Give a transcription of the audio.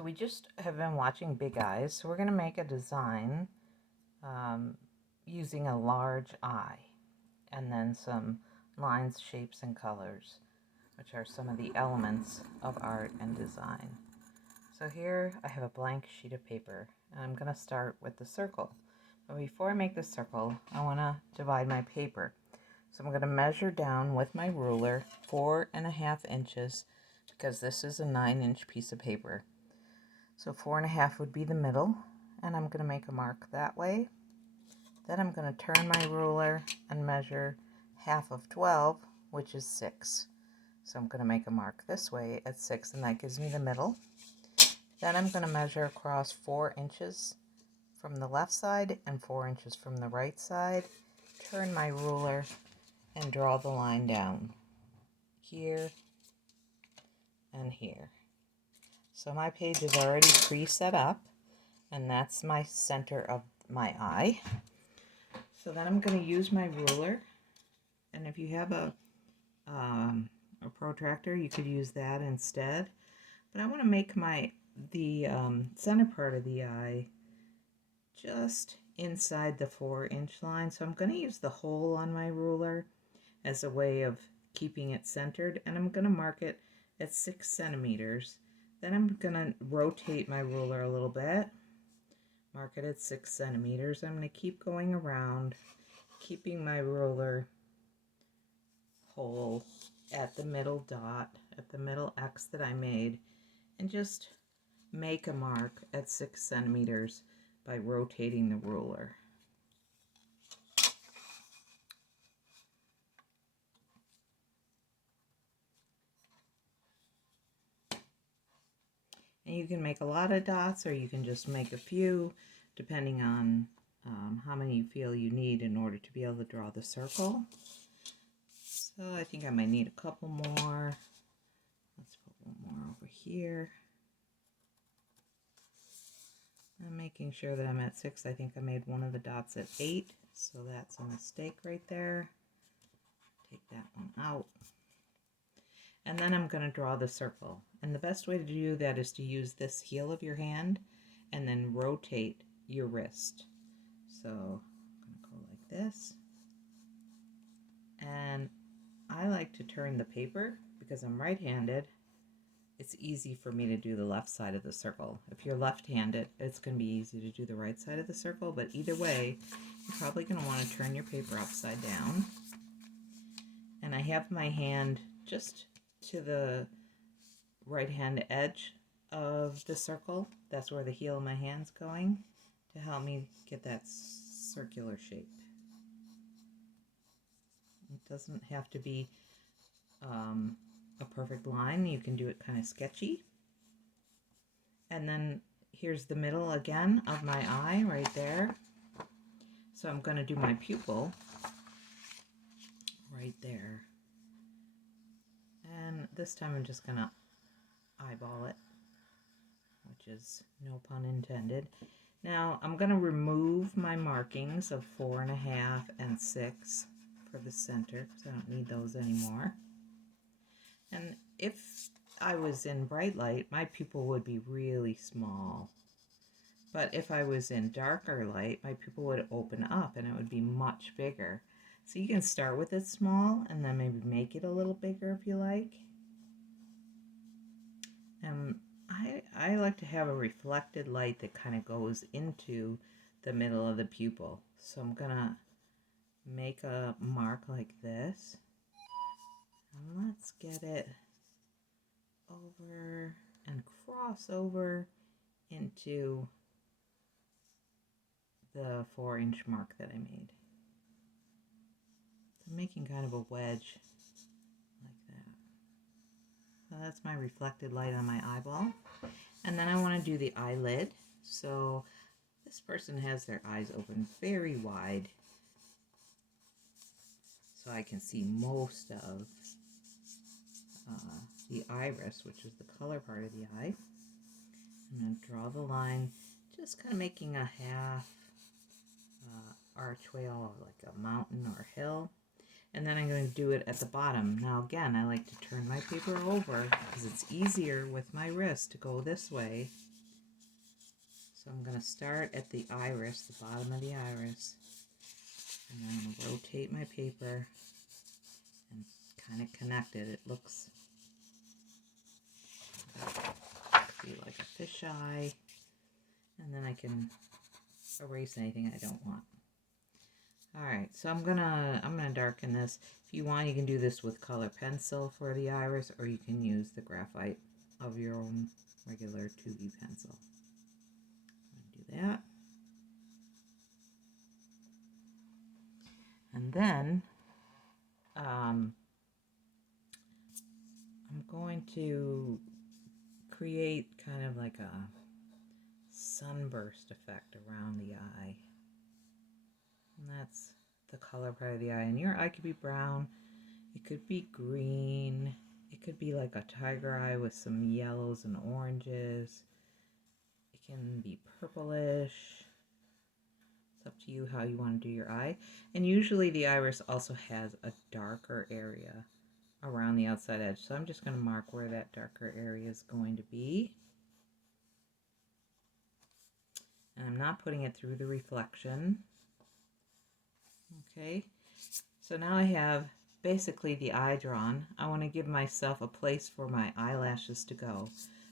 So we just have been watching Big Eyes, so we're going to make a design using a large eye and then some lines, shapes, and colors, which are some of the elements of art and design. So here I have a blank sheet of paper, and I'm going to start with the circle. But before I make the circle, I want to divide my paper. So I'm going to measure down with my ruler 4.5 inches because this is a 9-inch piece of paper. So 4.5 would be the middle, and I'm going to make a mark that way. Then I'm going to turn my ruler and measure half of 12, which is 6. So I'm going to make a mark this way at 6, and that gives me the middle. Then I'm going to measure across 4 inches from the left side and 4 inches from the right side. Turn my ruler and draw the line down here and here. So my page is already pre-set up, and that's my center of my eye. So then I'm going to use my ruler, and if you have a protractor, you could use that instead. But I want to make the center part of the eye just inside the 4-inch line. So I'm going to use the hole on my ruler as a way of keeping it centered, and I'm going to mark it at 6 centimeters. Then I'm going to rotate my ruler a little bit, mark it at 6 centimeters. I'm going to keep going around, keeping my ruler hole at the middle dot, at the middle X that I made, and just make a mark at 6 centimeters by rotating the ruler. And you can make a lot of dots, or you can just make a few, depending on how many you feel you need in order to be able to draw the circle. So I think I might need a couple more. Let's put one more over here. I'm making sure that I'm at 6. I think I made one of the dots at 8, so that's a mistake right there. Take that one out. And then I'm going to draw the circle. And the best way to do that is to use this heel of your hand and then rotate your wrist. So I'm going to go like this. And I like to turn the paper because I'm right-handed. It's easy for me to do the left side of the circle. If you're left-handed, it's going to be easy to do the right side of the circle, but either way, you're probably going to want to turn your paper upside down. And I have my hand just to the right-hand edge of the circle. That's where the heel of my hand's going to help me get that circular shape. It doesn't have to be a perfect line. You can do it kind of sketchy. And then here's the middle again of my eye right there. So I'm going to do my pupil right there. And this time I'm just going to eyeball it, which is no pun intended. Now I'm going to remove my markings of 4.5 and 6 for the center because I don't need those anymore. And if I was in bright light, my pupil would be really small. But if I was in darker light, my pupil would open up and it would be much bigger. So you can start with it small and then maybe make it a little bigger if you like. I like to have a reflected light that kind of goes into the middle of the pupil. So I'm going to make a mark like this. And let's get it over and cross over into the 4-inch mark that I made. So I'm making kind of a wedge like that. So that's my reflected light on my eyeball. And then I want to do the eyelid. So this person has their eyes open very wide, so I can see most of the iris, which is the color part of the eye. I'm going to draw the line, just kind of making a half archway, like a mountain or hill. And then I'm going to do it at the bottom. Now again, I like to turn my paper over because it's easier with my wrist to go this way So I'm going to start at the iris, the bottom of the iris, and then I'm going to rotate my paper and kind of connect it. It looks be like a fisheye, and then I can erase anything I don't want. Alright, so I'm gonna darken this. If you want, you can do this with color pencil for the iris, or you can use the graphite of your own regular 2B pencil. I'm gonna do that. And then I'm going to create kind of like a sunburst effect around the eye. And that's the color part of the eye. And your eye could be brown, it could be green, it could be like a tiger eye with some yellows and oranges. It can be purplish. It's up to you how you want to do your eye. And usually the iris also has a darker area around the outside edge. So I'm just going to mark where that darker area is going to be. And I'm not putting it through the reflection. Okay, so now I have basically the eye drawn. I want to give myself a place for my eyelashes to go.